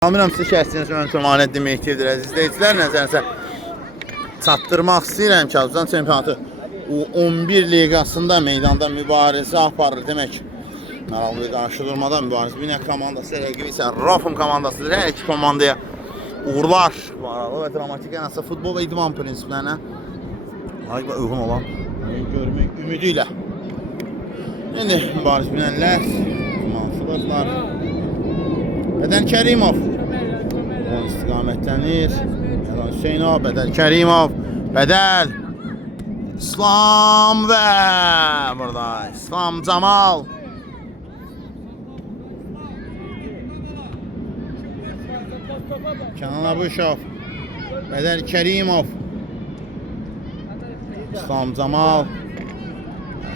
Amirim siz kəsdiniz, mən Tumanət deməkdir, əziz izləyicilər, nəzərinizə çatdırmaq istəyirəm ki, Azərbaycan çempionatı U11 liqasında meydanda mübarizə aparır. Demək, maraqlı bir qarşıdurmada mübarizə. Binə komandası rəqibi isə Rafum komandasıdır. Hər iki komandaya uğurlar, maraqlı və dramatik ənəsə futbol və idman prinsiplərinə layiq və uyğun olan görmək ümidi ilə. İndi mübarizə binənlər, Mansıbırlar. Bədəl Kərimov istiqamətlənir. Hüseynov, Bədəl Kərimov, Bədəl İslam və burada İslam Camal. Kənan Abuşov, Bədəl Kərimov, İslam Camal,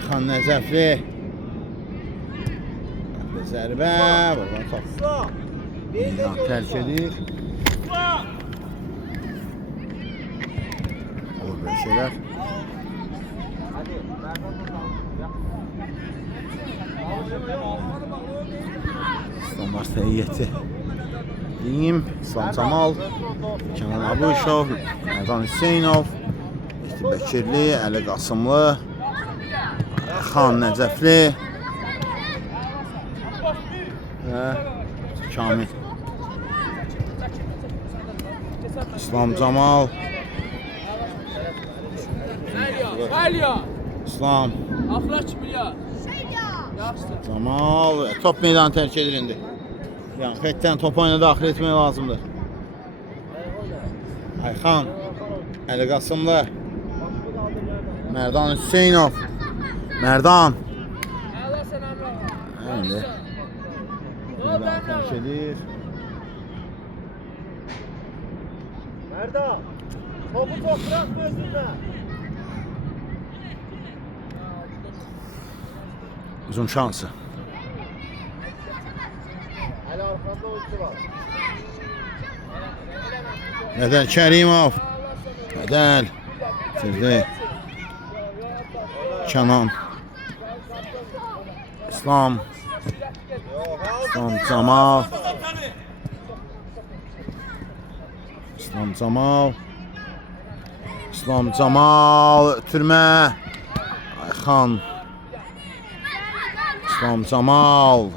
Xan Nəzəfli, zərbə, buradan top. Tərk edir. Olur böyle şeyler. İslamlar səhiyyəti. Deyim, İslam Camal, Kənan Abuşov, Mərdan Hüseynov, Mehdi Bəkirli, Əli Qasımlı, Xan Nəcəfli və Kamil. İslam Camal, İslam Camal ve top meydanı terk edir indi. Yani xəttdən top oyuna daxil etmək lazımdır. Ayxan, Əli Qasımlı, Mərdan Hüseynov, Mərdan. İndi meydanı terk edir. Merda, topu çok bırakma özünde. Uzun şansı. Hele arkanda oyuncu var. Bədəl Kərimov, Bədəl Sirdi, Kənan, İslam, İslam Camal, İslam Camal, İslam Camal, ötürmə, Ayxan, İslam Camal,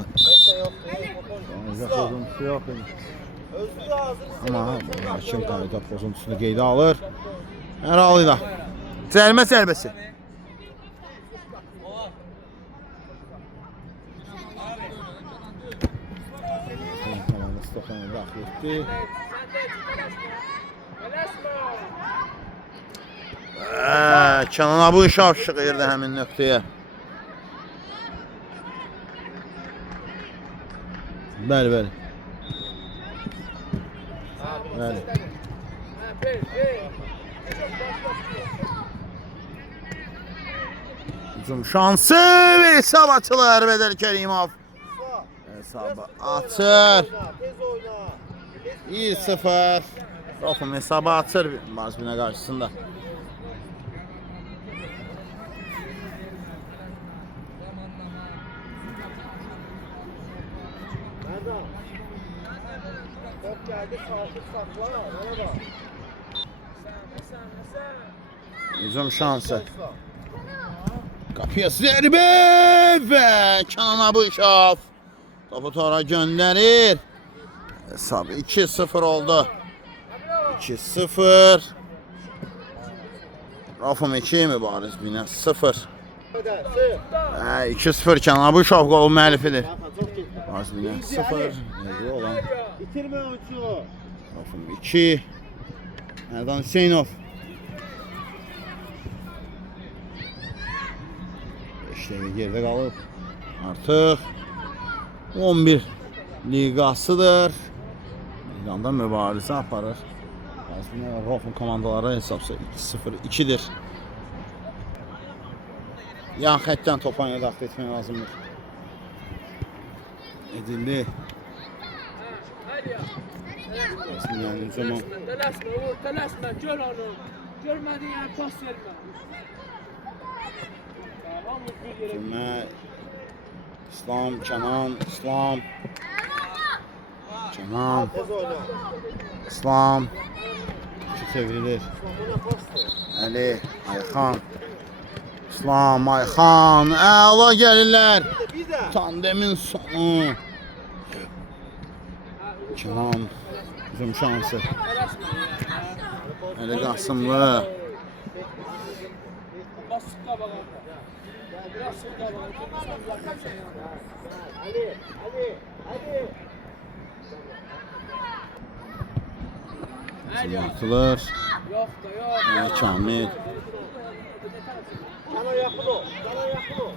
yok. Özgür hazır. Ama hakim qayda pozuntusunu qeydə alır. Hər halıyla cərimə zərbəsi. Stofan daxil etdi. Kənan Abuşov şıqıyırdı həmin nöqtəyə. Bəli, bəli. Bəli. Hücum şansı ve hesab açılır Bədəl Kərimov. Hesabı açır. 1-0. Rafum hesabı açır Marzbinə qarşısında. Top geldi, saati sakla. Orada. Hücum şansı. Kapıya zərbə və Kənan Abuşov topu tora göndərir. Hesab 2-0 oldu. 2-0. Rafum 2, Mübariz Binə 0. 2-0 Kənan Abuşov qolu müəllifidir. Mübariz Binə 0. Nədir olan? Bitirme oyuncu. Rafum 2. Mərdan Hüseynov. İşte geride qalıb. Artıq 11 liqasıdır. Meydanda mübarizə aparır. Rafum komandaları hesabsa 2-0-2'dir. Yan xəttdən top oyuna daxil etmək lazımdır. Edildi. Tələsmə, gör onu. Görmədin yəni pas vermə. İslam, Kənan, İslam. Kenan, Tez oyna. İslam. İki çevrilir. Bu nə pasdır? Əli, Ayxan. İslam, Ayxan. Əla gəlirlər. Bir də. Tandemin sonu. Kenan. Üzüm şansı. Əli Qasımlı. Bas qabağa. Biraz sık qabağa. Ali, Ali, Ali. Atılır. Yok da yok. Kamil. Sana yaxın ol. Sana yaxın ol.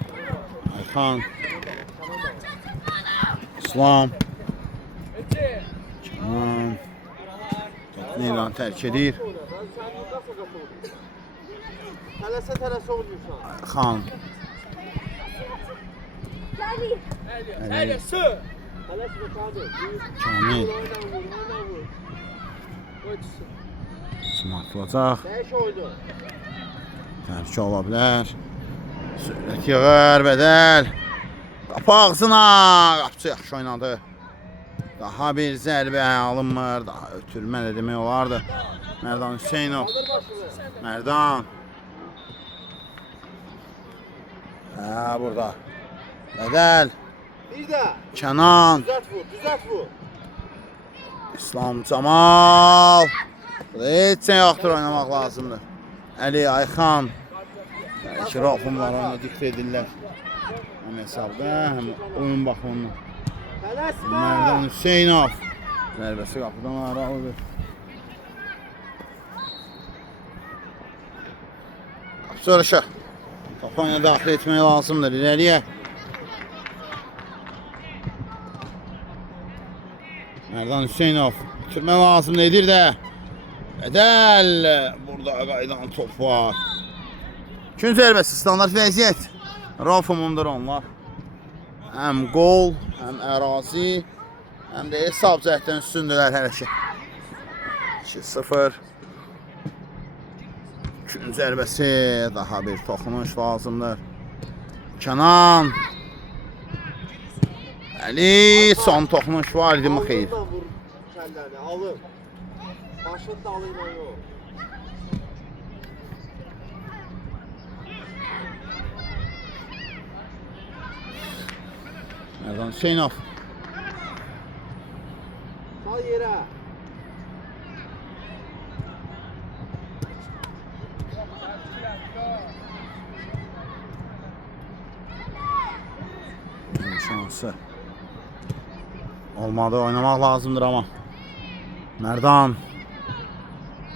Ayxan. İslam. Ötü. Kenan. Neylan tərk edir. Ben səni nasıl qatıldım? Tələsə oynayırsan. Ayxan. Əli su. Tələsmə Kamil. Kamil. Oyna vur. Ötüsü. Smartılacaq. Dəyiş oyunu. Tərk ola bilər. Sürət yığır, Bədəl. Qapı ağzına. Qapçı yaxşı oynadı. Daha bir zərbə alınmır. Daha ötürmə də demək olardı. Mərdan Hüseynov. Aldır başını. Mərdan. Burada. Bədəl. Bir də. Kənan. Düzət vur. İslam Camal. Heç nə yoxdur, oynamaq lazımdır. Əli, Ayxan. Bəlkə Rafım var, onu diktə edirlər. Həm hesabda, həm oyun baxımından. Tələsmə. Mərdan Hüseynov. Zərbəsi qapıdan aralıdır. Qapı soruşa. Topu daxil etmək lazımdır. İləriyə. Mərdan Hüseynov. Bitirmək lazımdır, edir də. Bədəl. Burada qaydan top var. Gün zərbəsi, standart vəziyyət. Rafumundur onlar. Həm qol, həm ərazi, həm də hesab cəhətdən üstündülər hələ ki. 2-0. Gün zərbəsi, daha bir toxunuş lazımdır. Kənan. Əli, son toxunuş var idi mi xeyr? Alınla vur kəlləni, alın. Başın dalıyla yox. Mərdan Hüseynov. Sal yerə. Şansı. Olmadı, oynamaq lazımdır ama. Mərdan.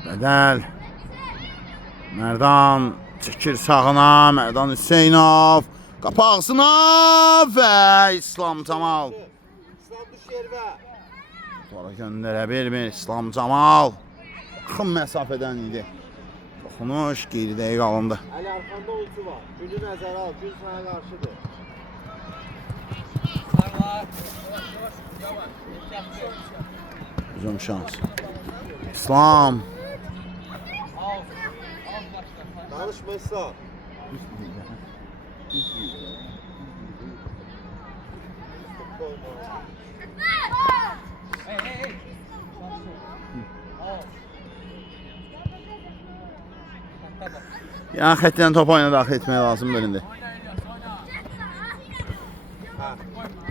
Bədəl. Mərdan çəkir sağına. Mərdan Hüseynov. Qapı ağzına və İslam Camal. İslam düş yerə. Sonra göndərə bilmir İslam Camal. Yaxın məsafədən idi. Toxunuş geridə qalındı. Əli arxanda oyuncu var. Günü nəzərə al. Gün sənə qarşıdır. Uzun şans. İslam. Danışma İslam. Yan xətdən top oyuna daxil etmək lazımdır indi.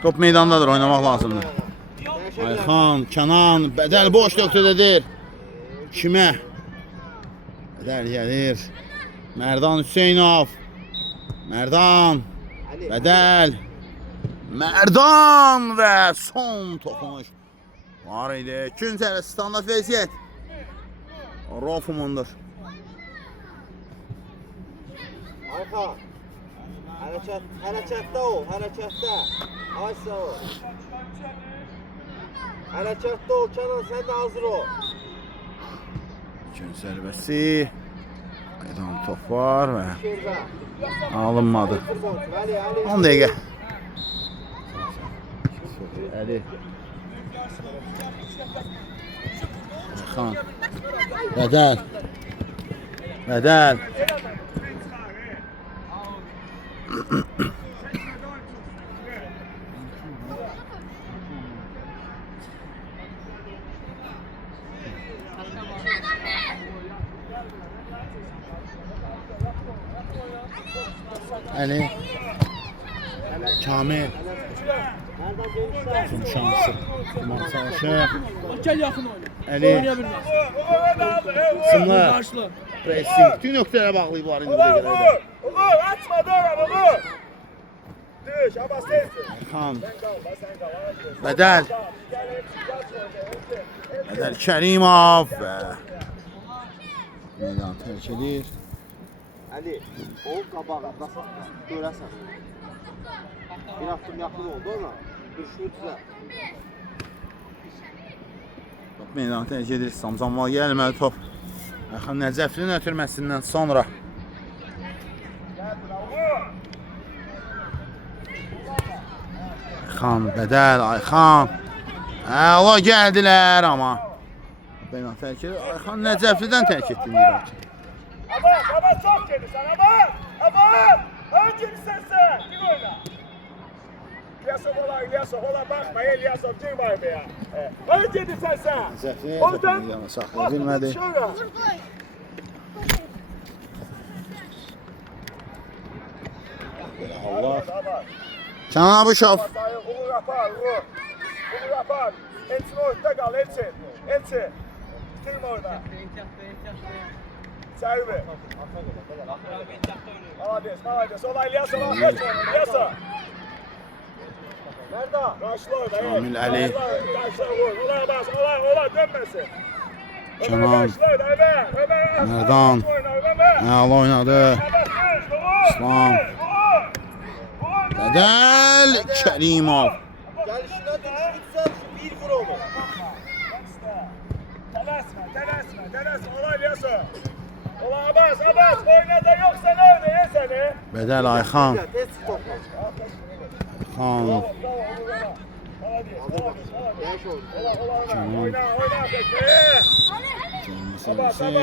Top meydandadır, oynamaq lazımdır. Ayxan, Kənan, Bədəl boş nöqtədədir. Kimə? Bədəl gəlir. Mərdan Hüseynov. Mərdan. Bədəl. Mərdan və son toxunuş. Var idi. Gün zərbəsi, standart vəziyyət. Rafumundur. Ayxan. Hərəkətdə ol, hərəkətdə. Aysa ol. Hərəkətdə ol, Kənan, sən də hazır ol. Gün zərbəsi. Aydan top var və Yerdə. alınmadı. Əli. 10 dəqiqə. Əli. Xan. Bədəl. Bədəl. Əli. Kamil. Uzun şansı. Kuman çalışır. Gel yaxın oyna. Əli. Oynaya bilməz. Sınır. Qarşıla. Pressing. Bütün nöqtələrə bağlayıblar indi bu dəqiqələrdə. Uğur, açma dönəm, Uğur. Düş, ama sensin. Xan. Sen kalma, sen kalma. Bədəl. Bədəl Kərimov və meydan tərk edir. Ali, o qabağında görəsən. Bir haftam yaxın oldu ona. Düşür düzə. Top meydan tərk edir. Samsamval gəlməli top. Ayxan Nəcəflinin ötürməsindən sonra. Ayxan, Bədəl, Ayxan. Əla gəldilər amma. Meydan tərk edir. Ayxan Nəcəflidən tərk etdiyini deyirəm ki. Ama çok gelirsen ama önce sen. Kim oyna? İlyasov ola bakma İlyasov kim var be ya? Önce sen. Nəcəfli topu meydana saxlaya bilmədi. Belə hallar. Kənan Abuşov. Uğur yapar. Elçin ortada kal Elçin. Kim orada? Servi. Malades. Ola İlyasov geç onu İlyasov. Nerede? Karşıla orada. Kamil Ali. Karşıla vur. Ola dönmesin. Kenan. Merdan. Əla oynadı. İslam. Bədəl Kərimov. Gelişine düşürsen bir vur onu. Telasma. Ola İlyasov. Ola Abbas. Oyna da yoksa nerede ye seni? Bədəl Ayxan. Xan.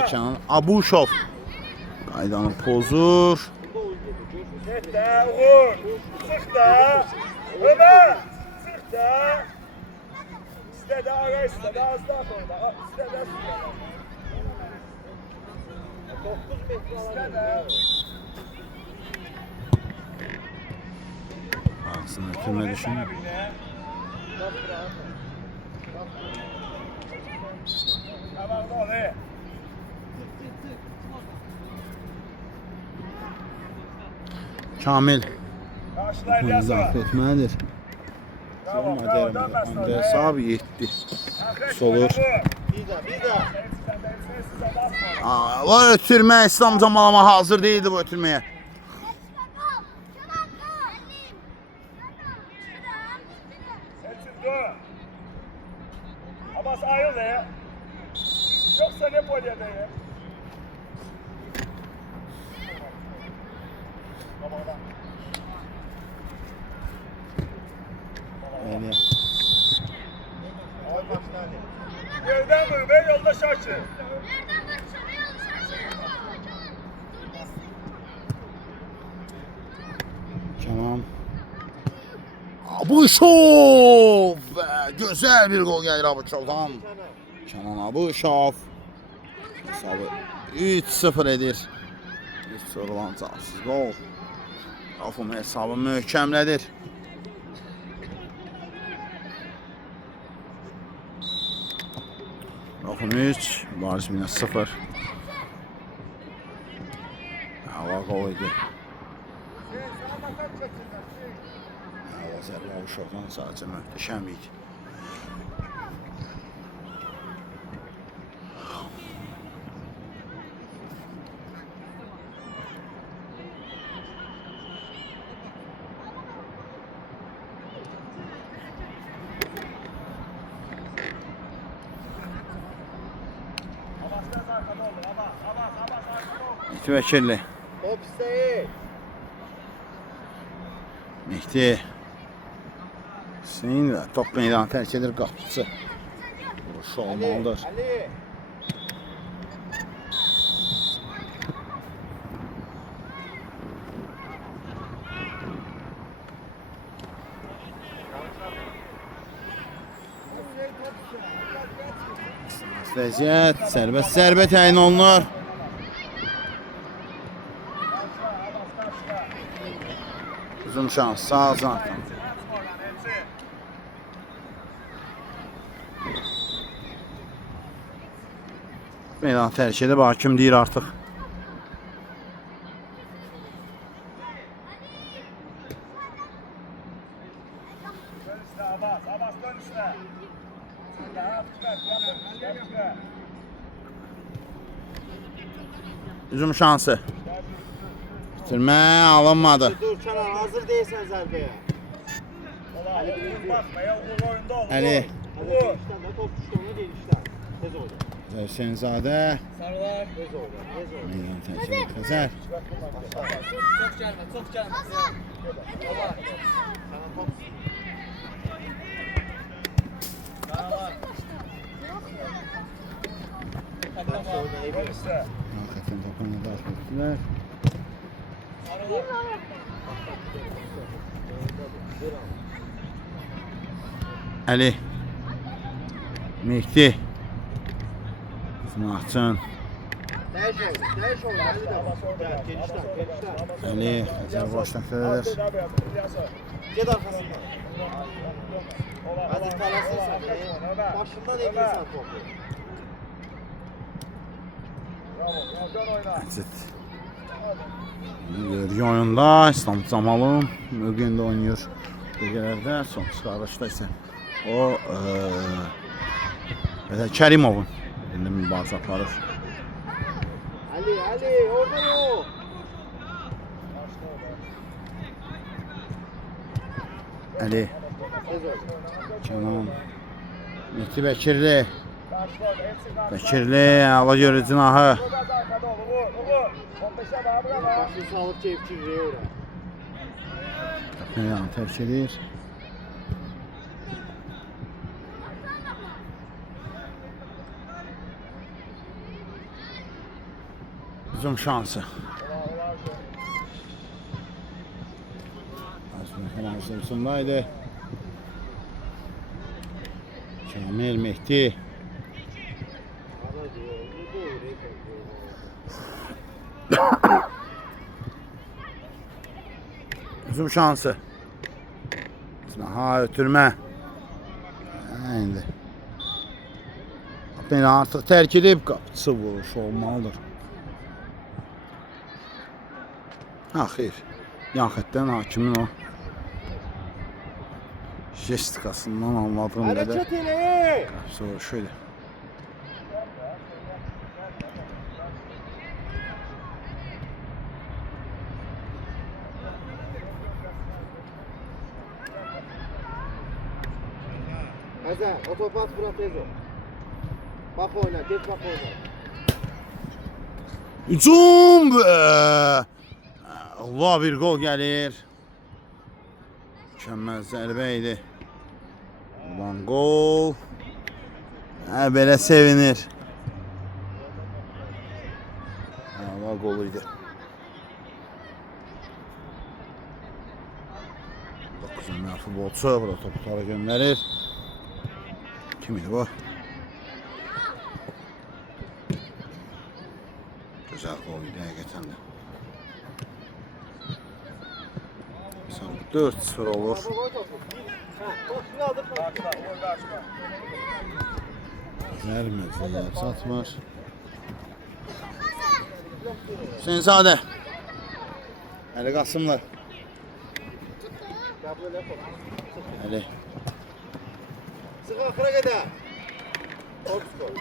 Kenan Abuşov. Qaydanı pozur. Sık da Uğur. Sık da. Ömer. Sık da. İste de ara iste. Az daha koyma. İste de sık. 9 metre İste de. Ağzını ötürmə düşün. Tamam doğru. Kamil. Karşıla İlyasov. İzah etməlidir. Tamam. Hande Sab 7. Solur. Bir daha. Var ötürmə İslam Camalama hazır değildi bu ötürməyə. Abbas ayrıl ya. Yoksa ne polyede ya? Eli. Yerden vur be yolda şaşı. Kenan Abuşov. Gözəl bir gol gəlir Abuşovdan. Kenan Abuşov. Hesabı 3-0 edir. Hiç sorulan çalsız gol. Afum hesabı möhkəmlədir. Afum 3, Bariz Minə 0. Hava gol idi. Zərbəli Abuşovdan sadəcə möhtəşəm idi. Mehdi Vəkilli. Top isteği. Mehdi. Hüseyin və top meydanı tərk edir qapıcı. Vuruş olmalıdır. Ali. Vəziyyət, sərbəst zərbə təyin olunur. Uzun şans. Sağ zaten. Meydan tərk edib hakim deyir artıq. Hücum şansı. Bitirmə alınmadı. Dur Kenan, hazır değilsen zərbeye. Ali. Hadi top düştü ona değil işte. Tez oyna. Zərşənzadə. Sarılar. Tez oyna. Tez oyna. Meydan tərk edib. Xəzər. Çok gelme, çok gelme. Baba. Sana top. Sarılar. Takla bak. Hakikaten topunu da atmışlar. Sarılar. Ali. Mehdi. Sınavçın. Değiş oyna. Değiş oyna. Hadi de. Ya genişten. Ali. Xəzər boş təxtədir. Ged arkasından. Hadi talasın sen. Başından eğilirsen topu. Əzət. Görüyor oyunda İslam Camalım mövqeyində oynayır. Dəqiqələrdə son çıxarışda isə o Kərimovun elində mübarizə aparır. Ali orada yok. Ali, Tez oyna. Kenan, Mehdi Bəkirli. Bəkirli, ala görür cinahı. Başını sağlık keyifçi yürüyor oraya. Meydanı tərk edir. Hücum şansı. Hemen sırasındaydı. Kamil Mehdi. Hücum şansı. Ha ötürmə. İndi. Beni artıq tərk edib qapıçı vuruş olmalıdır. Ha xeyr. Yan xətdən hakimin o jestikasından anladığım qədər Hareket ele. qapıçı vuruşu idi. Hazır. O topu at bırak tez ol. Bak oyna. Geç bak oyna. Hücum! Allah bir gol gəlir. Mükəmməl zərbə idi. Ulan gol. Belə sevinir. Allah gol idi. 9 nömrəli futbolçu burada topları göndərir. Kim idi bu? Güzel gol idi həqiqətən də. 4-0 olur. Topunu aldık. Güzel mövzular satmır. Hüseynzadə. Əli Qasımlı. Əli. Sık akıra kadar. Top skor.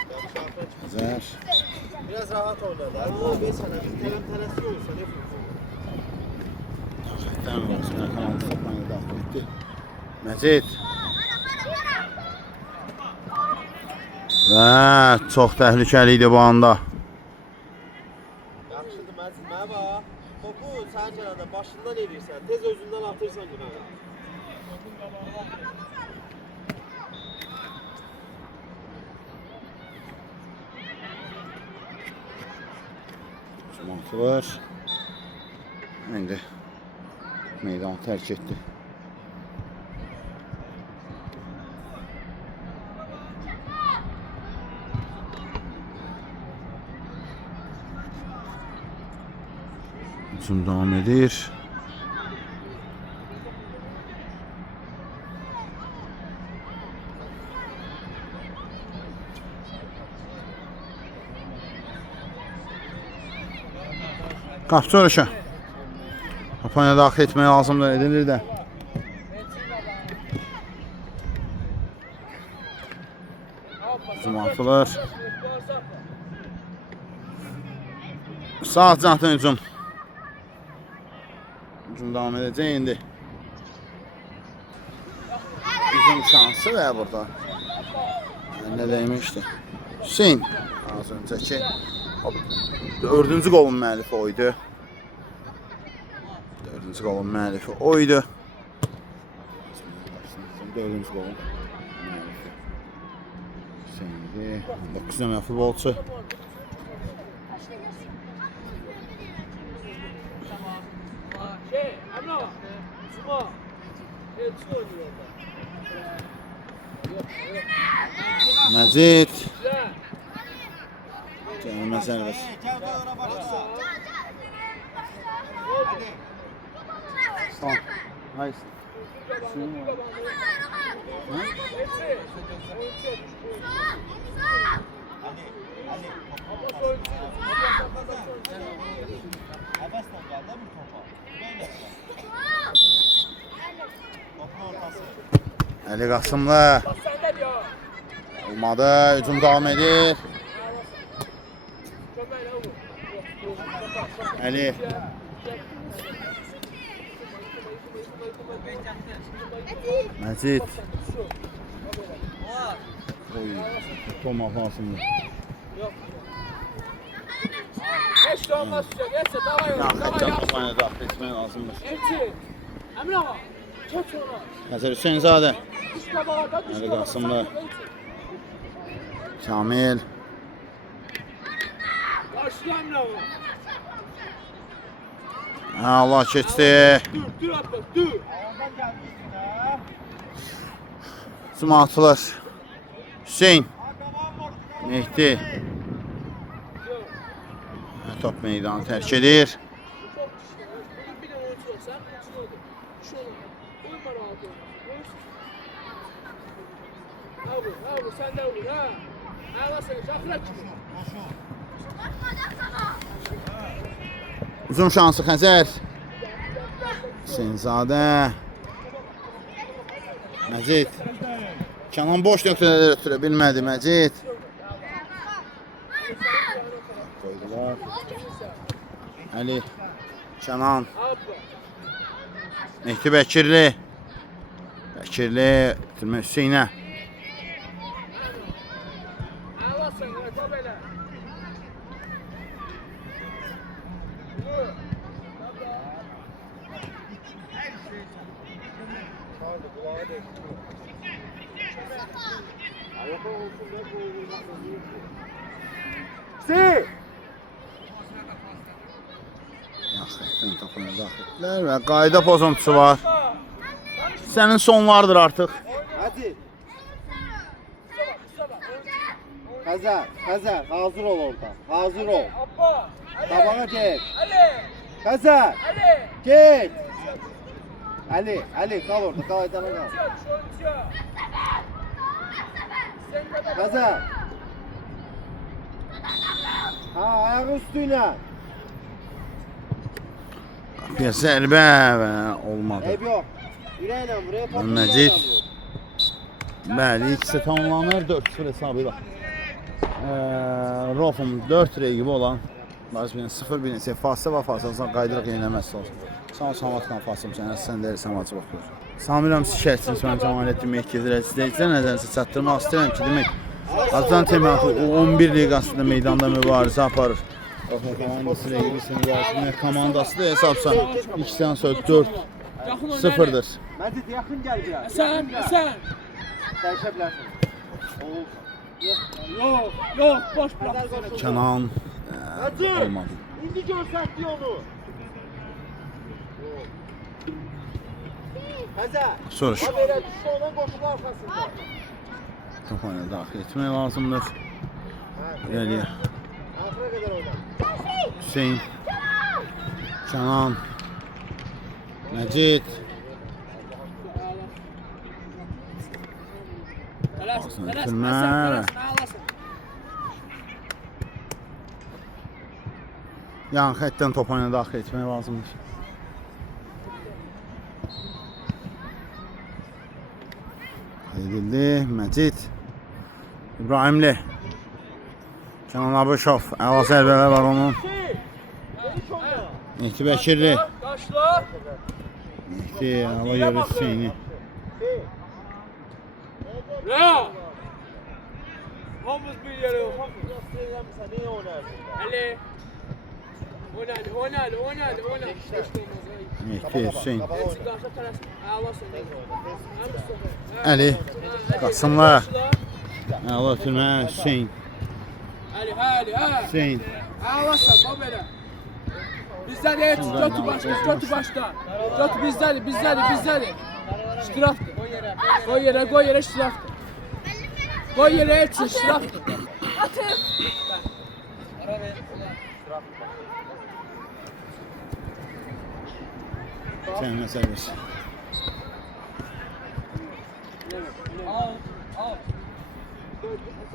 Əzər. Biraz rahat oynadı. Ama 5 sene bir telesi olursa ne futbol? Xətdən olsun. Kanalda satmayı daxil etdi. Məcid. Və çox təhlükəli idi bu anda. Yaxşıdır Məzid, mənə bax. Topu sən kənarda başından eləyirsən, tez özündən atırsan günahı. Atılır. İndi meydanı tərk etdi. Hücum devam edir. Qapçı oluşa. Kampanya daxil etmək lazımdır, edilir də. Hücum atılır. Sağ cəhddən hücum. Hücum devam edəcək indi. Hücum şansı və burada. Nə deymişdi? Hüseyin. Az öncəki. Dördüncü qolun müəllifi oydu. Dördüncü qolun müəllifi oydu. Dördüncü qolun müəllifi. Hüseyin'di. 9 nömrə futbolçu. Məcid. Gəlmə zərbəsi. Tamam. Hayır. Ali Qasımlı. Olmadı. Hücum devam edir. Ali. Məcid. Oy. Tomaq lazımdır. Geç olmaz geç davay. Yaxşı topanı daxil etmək lazımdır. Əmin ağa. Çok sonra. Nəzər Hüseynzadə. Ali Qasımlı. Kamil. Başla Əmin ağa. Allah keçdi. Dur Abbas dur. Hücum atılır. Hüseyin. Mehdi. Top meydanı tərk edir. Abi sen de vur ha. Ağla sen şakrak. Uzun şansı Xəzər. Hüseynzadə. Məcid. Kənan boş nöqtələrə ötürə bilmədi Məcid. Qoydular. Ali. Kənan. Mehdi Bəkirli. Bəkirli. Bitirmə Hüseynə. Ağla sen ha böyle. Yaxşı, topuna daxillər və qayda pozuntusu var. Sənin son vardır artıq. Hadi. Xəzər, hazır ol orada. Hazır ol. Abba. Tabağa get. Ali. Xəzər, Ali. get. Ali, kal orada, qaydana qal. Xəzər. Ha, ayağı üstüyle. Bir zərbə və olmadı. Eyb yox. Ürəklə buraya patlayın. Məcid. Bəli, ikisi tamamlanır. 4-0 hesabı ilə. Rofum 4 rəqibi olan Lazım 0-1 neçə fasilə və fasilədən qaydırıq yenilməsi olsun. Sağ ol, Samatla fasım sənə, sən deyir, Samatçı baxıyor. Samiram siz şəhərsiniz, mən Cəmaləddin Mehdiyedir. İzləyicilər nəzərinizə çatdırmaq istəyirəm ki, demək, Azərbaycan təminatı 11 liqasında meydanda mübarizə aparır. Komandası rəqibisinin qarşısında komandası da hesabsan 2-dən sonra 4-0'dır. Məcid, yaxın gəl biraz. Sen. Dəyişə bilərsən. Yok, boş bırak. Kənan Məcid, olmadı. indi görsətdi onu. Xəzər, Soruş. ha belə düşdü onun qoşulu arxasında. Topana daxil etmək lazımdır. İləliyə. Axıra qədər oradan. Hüseyin. Kənan. Məcid. yan xəttdən top oyuna daxil etmək lazımdır. Edildi. Məcid. İbrahimli. Kenan Abışov. Əla zərbələr var onun. Mehdi Bəkirli. Qaşla. Mehdi əla yeri Hüseyni. Ya. Hamız bir yere, hamız gösterirlermişse neye oynarsın? Ali. Oynadı. Mehdi Hüseyin. Hepsi qarşı tərəf. Əla sonra. Əli. Qasımlı. Əla ötürmə Hüseyin. Ali. Hüseyin. Əla sonra belə. Bizdən heç götü başda. Götü bizdədir. İştirafdır. Qoy yerə iştirafdır. Qoy yerə heç iştirafdır. Atın. Cəmlə sərbəst.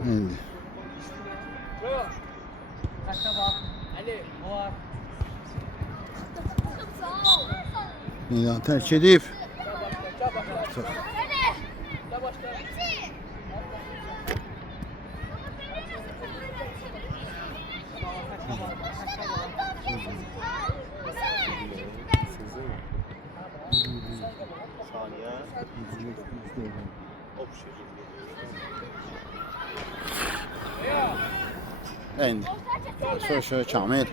İndi. Ali. Meydan tərk edib. Saniye. İndi. Şöyle Kamil.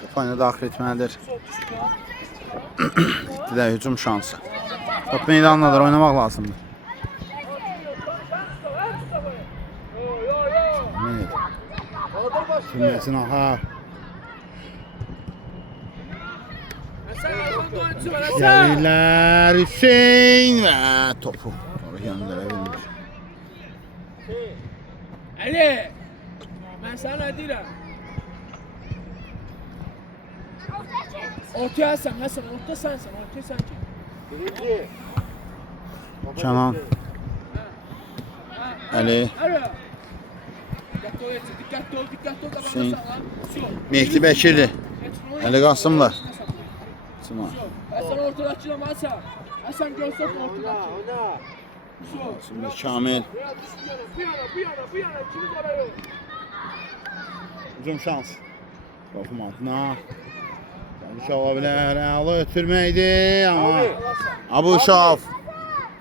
Topa daxil etməlidir. Bir də hücum şansı. Top meydandadır, oynamaq lazımdır. Kamil. Kimləsin aha. Gəlirlər Hüseyin və topu göndərə bilmir. Ali. Mən sənə deyirəm. Ortaya sən, Həsən, orta sənsən. Birinci. Kenan. Ali. Dikkatli ol. Hüseyin. Mehdi Bəkirli. Ali Qasımlı. Həsən ortadakılam Həsən. Həsən görsək ortadakı. Oyna. Şimdi Kamil. Bu yana, ikimiz oraya. Hücum şans. Topun altına. Yanlış olabilir. Əla ötürməkdi ama Abuşov.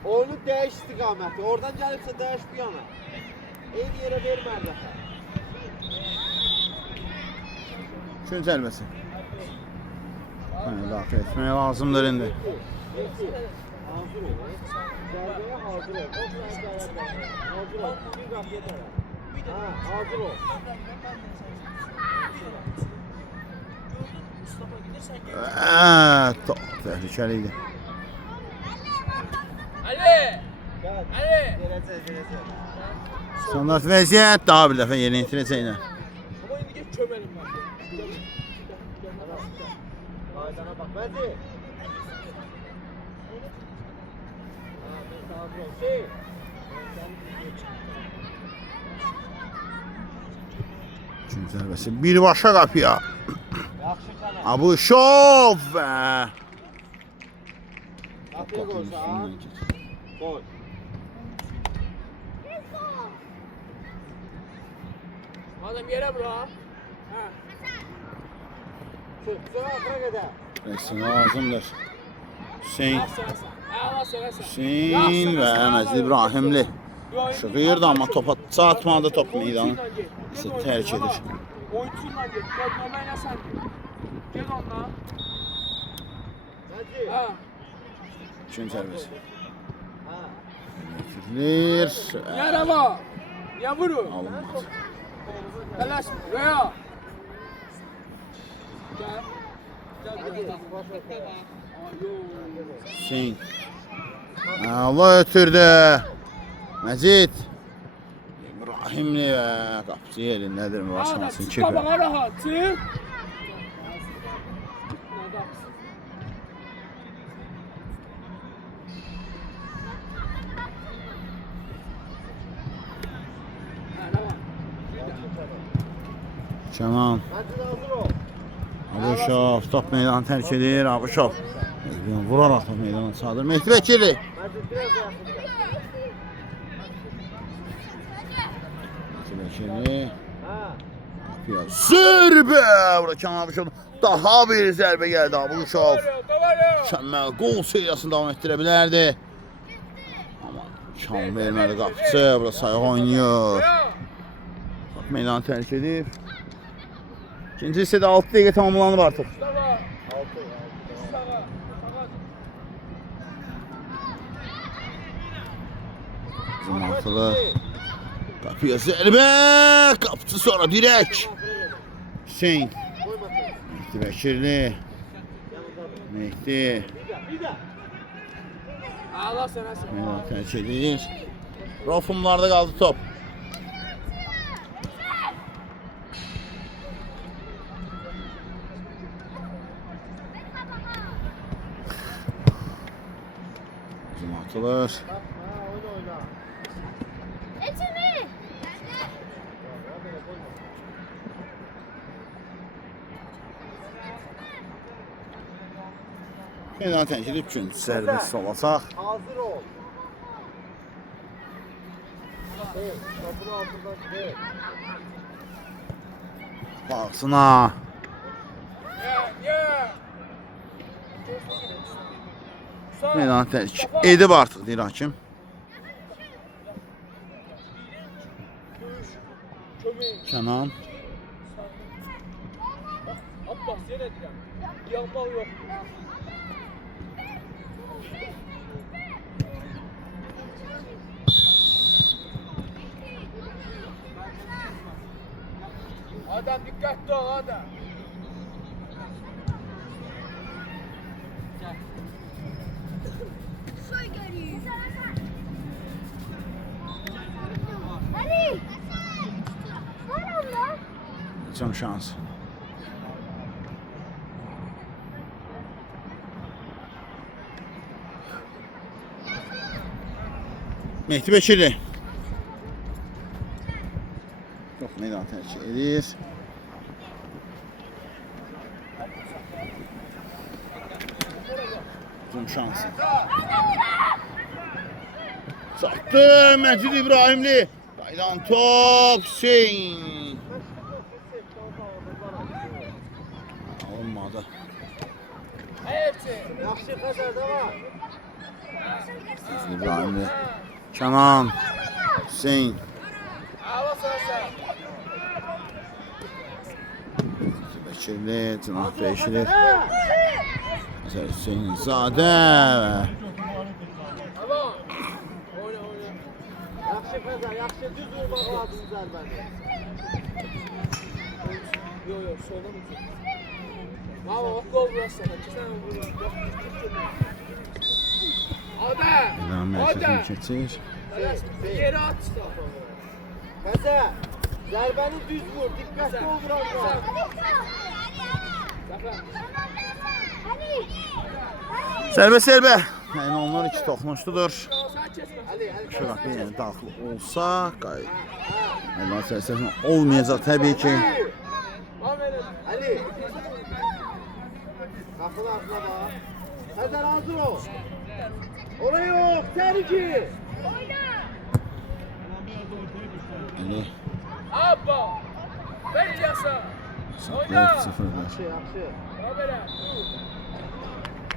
Oyunu değiş istiqaməti. Oradan gəlibsə değiş bir yana. Eyni yerə vermərdə. Üçün zərbəsi. Daxil etmək lazımdır indi. Hazır ol. Zərbeye hazır ol. Hazır ol. Bir qap yeter. Hazır ol. Top təhlükəliydi. Ali. Verəcək. Standart vəziyyət daha bir dəfə yerinə yetirəcəklər. Ama indi geç çömelim ben. Qaydana bax. Məzi. Üçün zərbəsi birbaşa qapıya. Yaxşı Canan. Abuşov və Qapıya qoysan. Qoy. Adam yere bura. Ha. Çık axıra qədər. Resim lazımdır. Hüseyin. Həsən. Hüseyin və Məcid İbrahimli. Şıqıyırdı amma topa çatmadı, top meydanı isə tərk edir. Oyunçuyla get. Gel Nomayla sen git. Gel onunla. Məzi. Ha. Üçün zərbəsi. Ha. Getirilir. Yere bak. Ya vurun. Alınmadı. Telaş. Veya. Gel. Hüseyin. Allah ötürdü. Məcid. İbrahimli və qapıcı yerindədir mübaşqansın Çık kipi. kabağa rahat. Çık. Canan. Hadi hazır ol. Abuşov top meydanı tərk edir. Abuşov vuraraq top meydanı çadır. Mehdi Bəkirli. Hadi biraz da yakın gel. Mehdi Bəkirli. Ha. Zərbə! Burada Canan Abuşov. Daha bir zərbə gəldi Abuşov. Mükəmməl qol seriyasını davam etdirə bilərdi. Amma şan vermədi qapıcı. Burada sayıq oynayır. Top meydanı tərk edir. İkinci hissədə 6 dəqiqə tamamlanıb artıq. Zumatılı. Qapıya zərbə. Qapıcı sonra dirək. Hüseyin. Mehdi Bəkirli. Mehdi. Allah sənəsin. Meydan tərk edir. Rofumlarda qaldı top. Uzun atılır. Meydan tərk edib üçün sərbəst olacaq. Hazır ol. Evet, kapının altından evet. Baksana. Meydan tərk edib artıq deyir hakim. Kenan. Abbas yenə deyirəm. Yanmaq yox. Adam dikkatli ol adam. Ali! Var onda. Son şans. Mehdi Bəkirli. Top meydan tərk edir. Uzun şansı. Çatdı Məcid İbrahimli. Qaydan top Hüseyin. Alınmadı. Yaxşı Xəzər də var. Məcid İbrahimli. Kenan. Hüseyin. Allah sənəsin. Bəkirli, Cınah dəyişilir. Hüseyin Zadə. Tamam. Oyna oyna. Yaxşı Xəzər, yaxşı düz vurmaq lazım zərbəni. Yok yok soldan uçur. Ama bak gol burası sana. Sen vurur. Adem. Meydan mərkəzini keçir. Yere at. Xəzər, zərbəni düz vur, diqqətli ol vuranda. Zafer. Sərbə. Yəni onlar iki toxunuşludur. Sen kesme. Ali, Şu qapı yəni daxil olsa, Allah səsəsin olmayacaq təbii ki. Aferin. Ali. Qapının altına bax. Xəzər hazır ol. Oraya yox, sərinki. Ali. Abba. Ver yasa. 0-1. Yaxşı, yaxşı. Aferin.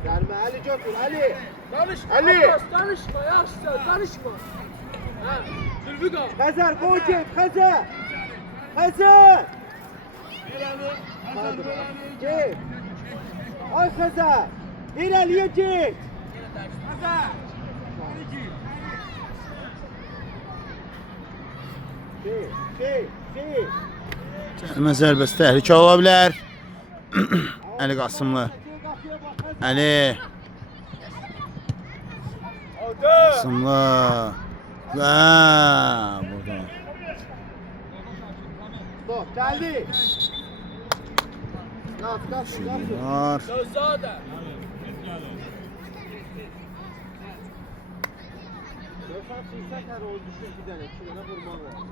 Gəlmə, Ali götür, Ali. Danışma. Ali. Abbas, danışma. Yaşlı. Danışma. Ha. Zülfikar. Xəzər, qoy get, Xəzər. Xəzər. Hadi, get. Ay Xəzər. İrəliyə get. Şey. Gəlmə zərbəsi təhlükə ola bilər. Əli Qasımlı. Əli. Qasımlı. Və burada. Stop, gəldi. Qas. Var. Sözade. Görsən, silsən hər oyun düşür bir dənə, iki dənə vurmaq lazım.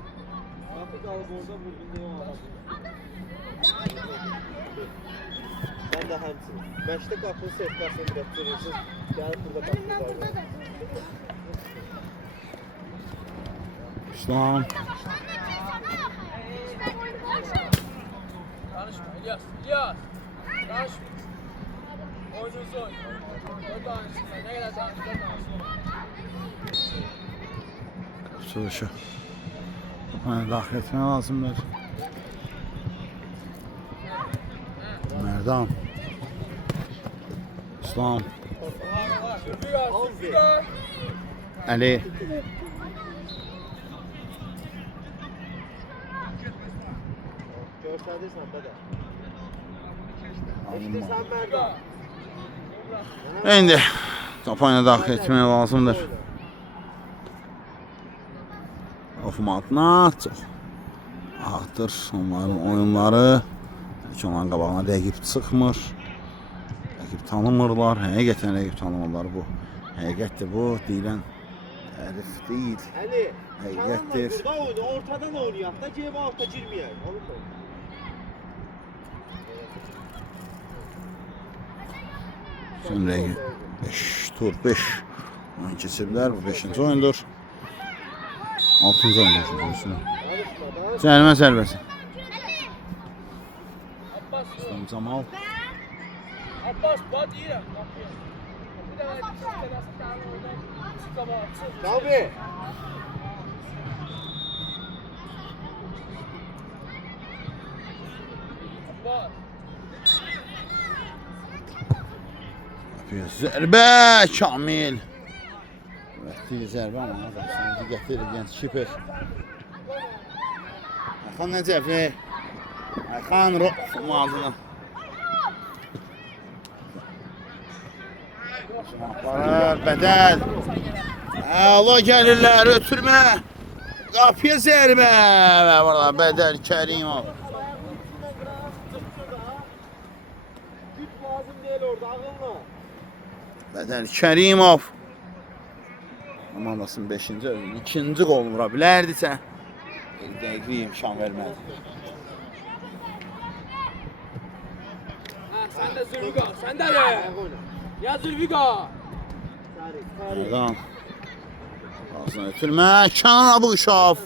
Dört alıp orada vurdun diye o adam. Ben de həmçin. Məşqdə qapını sertifikasını birləşdirirsiniz. Gəlib burada Önümden qapını burada da. İslam. Danışma İlyas. İlyas. Danışma. Oyuncusu oyun. O danışma. Ne kadar danışma. Soruşa. Bana daxil etmək lazımdır. Merdan. İslam. Zülfikar. Ali. göstərirsən bədə. Alınma. Eşidirsən Mərdan? İndi Japoniya daxil etmək lazımdır. Ofumatına çox ağdır onların oyunları. Heç onların qabağına rəqib çıxmır. Rəqib tanımırlar. Həqiqətən rəqib tanımırlar bu. Həqiqətdir bu. Deyilən tərif deyil. Əli, Həqiqətdir. burada oyunu ortadan oynayaq da ki, alta girməyək. Anladın mı? Son rəqib 5 tur 5 oyun keçiblər. Bu 5-ci oyundur. 6-cı oyundur. Cərimə zərbəsi. Abbas. İslam Camal. Abbas bak iyi. Bir de ben bir tane oyundan çıkamam. Tabii. Abbas. Zərbə Kamil. Vəhdili zərbə ama adam sanki gətirir gəncə şiper. Ayxan Nəcəfli. Ayxan Roxmalı. Bədəl. Əla gəlirlər ötürmə. Qapıya zərbə. Və burada Bədəl Kərimov. Güç lazım değil orada, ağınla. Bədəl Kərimov. Komandasının 5-ci oyunu, 2-ci qol vura bilərdisə, dəqiqli imkan vermədi. Ha sen de Zülfikar. Sen de ye. Ya Zülfikar. Sarı, sarı. Oradan. Ağzına ötürmə, Kənan Abuşov.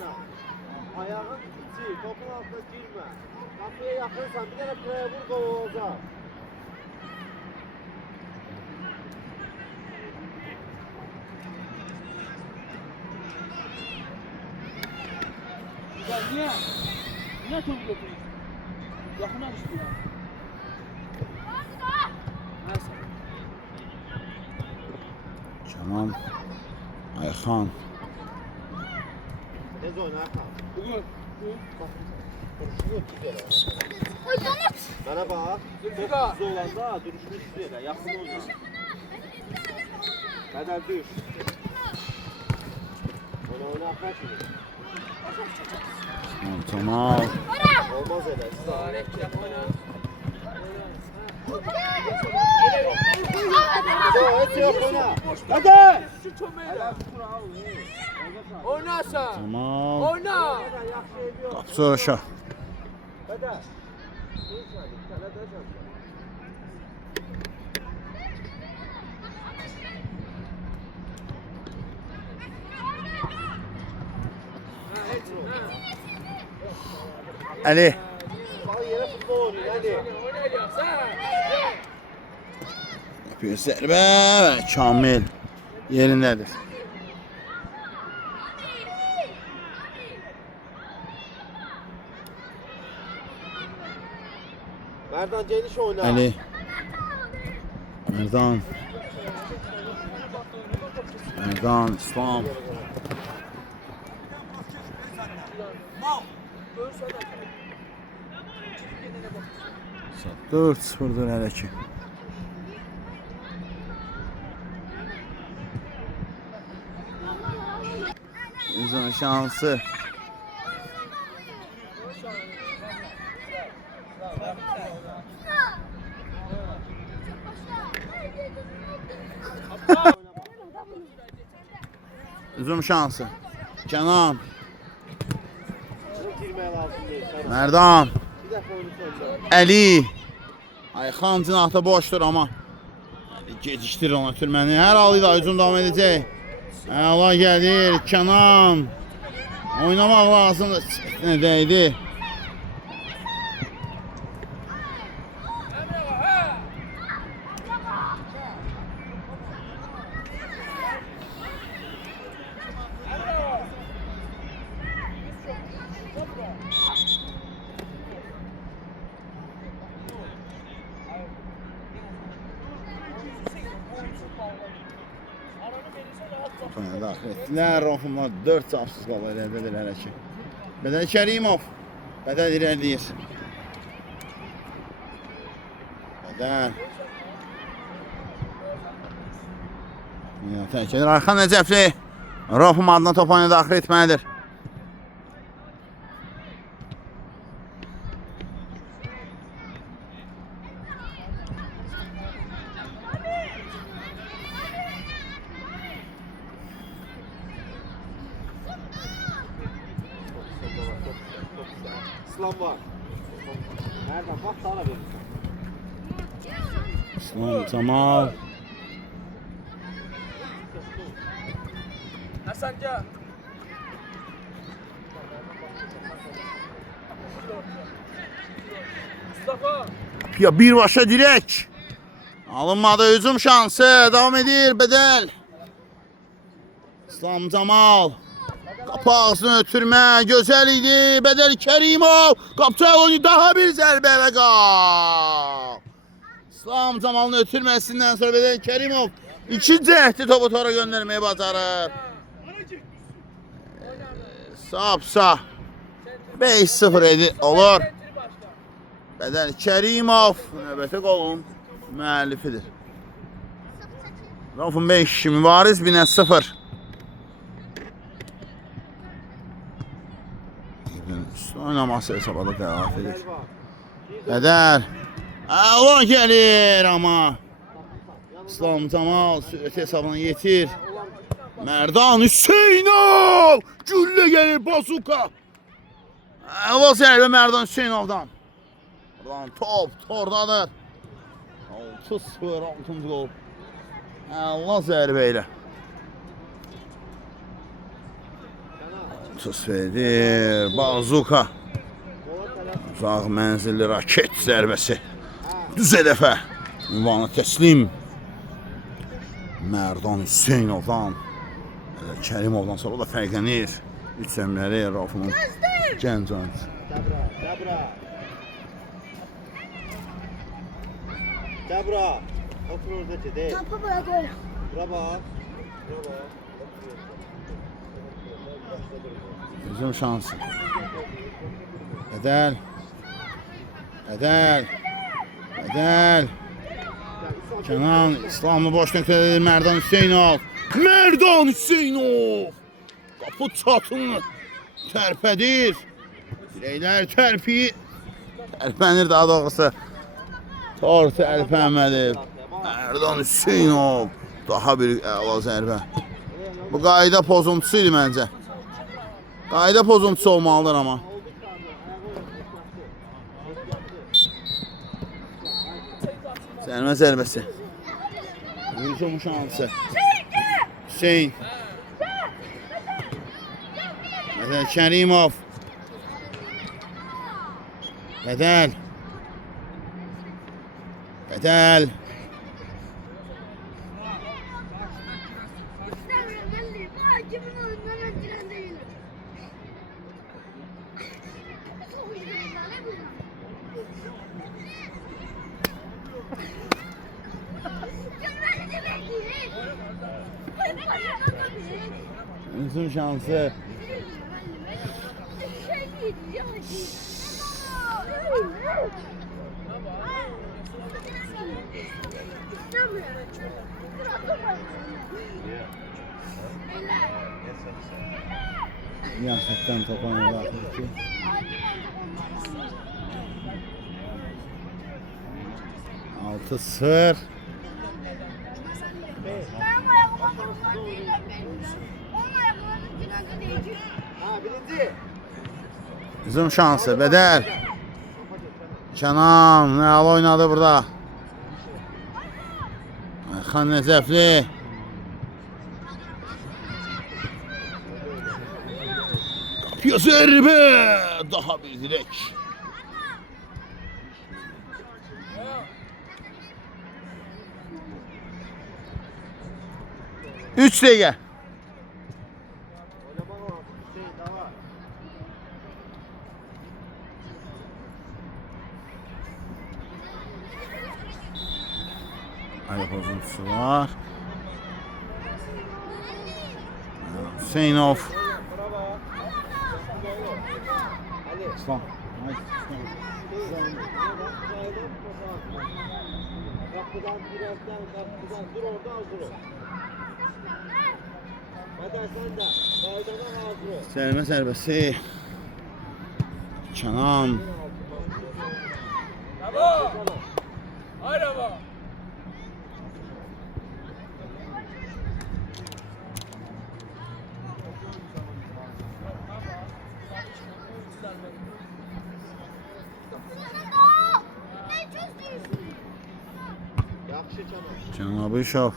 Ayağın içi, topun altına girmə. Kapıya yaxınsan, bir dənə buraya vur, gol olacaq. Ya niye? Niye top götürüyorsun? Yakına düştü ya. Neyse. Kənan, Ayxan. Tez oyna, Hakan. Bugün. Duruşunu güzel. Oy donat. Bana bak. Zülfikar. Hızlı olanda duruşunu güzel. Yaxın oyna. Bədəl düş. Oyna, Hakan şimdi. Camal. Olmaz elə. Zarek yapana. Heç yox, oyna. Hadi! Şu çömeyle. Oynarsan. Camal. Oyna. Yaxşı ediyor. Qapı soruşa. Bədəl. Neysən, tələdə sən. Əli. Sağ yerə futbol oynayın, hadi. Oyna İlyas. Ha. Qapıya zərbə və Kamil yerindədir. Merdan geniş oyna. Əli. Merdan. Merdan, İslam. Görsen de. 4-0'dır hələ ki. Uzun şansı. Uzun şansı. Kenan. girməyə lazım deyil. Tamam. Merdan. Bir dəfə oyunu söndür. Əli. Ayxan cinahda boşdur amma gecikdirir onu ötürməni. Hər halıyla hücum davam edəcək. Əla gəlir Kənan. Oynamaq lazımdır. Nə dəydi? Topuna daxil etdilər. Rofumlar 4 capsız qala elədədir hələ ki. Bədəl Kərimov. Bədəl irəliyir. Bədəl. Təkədir. Ayxan Nəcəfli. Rofum adına topuna daxil etməlidir. İslam var. Nereden? Bak sana verirsin. İslam Camal. Hasan gel. Mustafa. Ya birbaşa direk. Alınmadı hücum şansı. Devam edir Bədəl. İslam Camal. Qapı ağzını ötürmə. Gözəl idi. Bədəl Kərimov. Qapçı oyunu daha bir zərbə və qal. İslam Camal'ın ötürməsindən sonra Bədəl Kərimov ikinci əhdi topu tora göndərməyi bacarır. Sapsa 5-0 olur. Bədəl Kərimov növbəti qolun müəllifidir. Rofun 5 mübariz 1-0. Üstün oynaması hesabada devam edir. Bədəl Əla gəlir amma İslam Camal sürəti hesabına yetir. Merdan Hüseynov güllə gəlir bazuka. Əla zərbə Merdan Hüseynovdan. Buradan top tordadır. 6-0 6-cı qol. Əla zərbə ilə. Tus verir bazuka. Uzaq mənzilli raket zərbəsi. Düz hədəfə. Ünvanı təslim. Merdan Hüseynovdan. Kərimovdan sonra o da fərqlənir. 3 əmləri Rafumun gənc oyuncusu. Dəbra. Dəbra. Otur orada ki, deyil. Topu bırak öyle. Bura bax. Hücum şansı. Bədəl. Kenan İslamlı boş nöqtədir. Merdan Hüseynov. Qapı çatını tərpədir. Dirəklər tərpiyi. Tərpənir daha doğrusu. Tor tərpənmədi. Merdan Hüseynov. Daha bir əla zərbə. Bu qayda pozuntusu idi məncə. Qayda pozuntusu olmalıdır amma. Sərmə zərbəsi. Hücum şansı. Hüseyn. Bədəl Kərimov. Bədəl. Hücum şansı. Yansıttan topa müdahale etti. Altı sır. Ha, birinci. Bizim şansı. Bədəl. Kənan. Nə al oynadı burada. Ayxan Nəcəfli. Qapıya zərbə. Daha bir dirək. Üç dəqiqə. Oynamaq lazım. Hüseyin daha. Ayaq pozuntusu var. Hüseynov. Bravo. Ali. İslam. Kapıdan birazdan kapıdan dur orada hazır ol. Hadi sen de kaydadan hazır ol. Sərmə zərbəsi. Kənan. Bravo. Haydi baba. Ben çok değilsin. Yaxşı Canan. Kənan Abışov.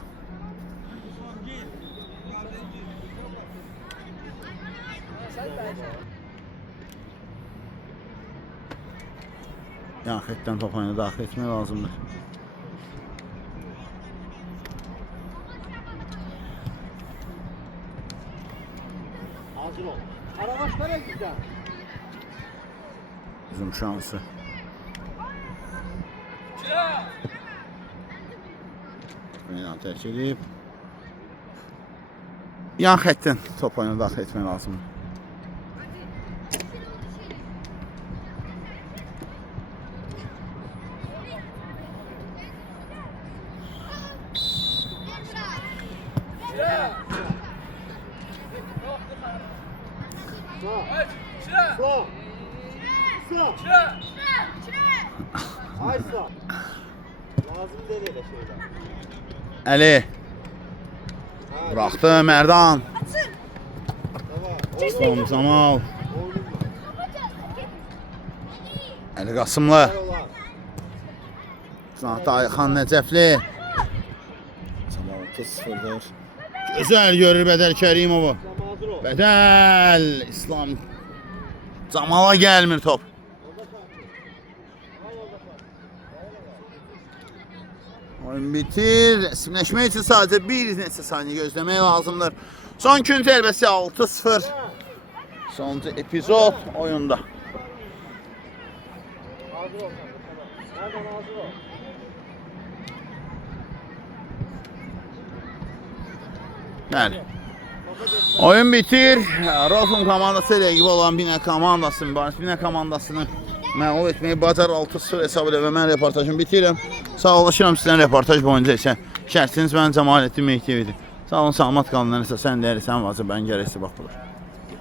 Yan xətdən top oyunu daxil etmək lazımdır. Hazır ol. Aravaş nereye gidiyor? Bizim şansı. Çıra. Meydan tərk edib. Yan xətdən top oyunu daxil etmək lazımdır. Çıra. Sağ. Haydi. Çıra. Sağ. Sağ. Çıra. Ay sağ. Lazım değil öyle şeyler. Əli. Ha, Buraxdı Mərdan. Tamam. İslam Zamal. Oynayın. Əli Qasımlı. Var. Zanatda Ayxan Nəcəfli. Zamal 30-0'dır. Gözəl görür Bədəl Kərimovu. Tamam hazır ol. Bədəl İslam. Zamala gəlmir top. Oyun bitir. Resimləşmək üçün sadəcə bir neçə saniyə gözləmək lazımdır. Son gün zərbəsi 6-0. Sonuncu epizod oyunda. Hazır ol. Nereden hazır ol? Bəli. Oyun bitir. Rozum komandası ilə rəqib olan Binə komandası, Mübariz Binə komandasını məğlub etməyi bacar 6-0 hesab ilə və mən reportajımı bitirirəm. Sağollaşıram sizdən reportaj boyunca isə. Şərtsiniz mən Cəmaləddin Mehdiyevidir. Sağ olun, salamat qalın. Sən dəyəri, sən vacib, mən gərəksi bax budur.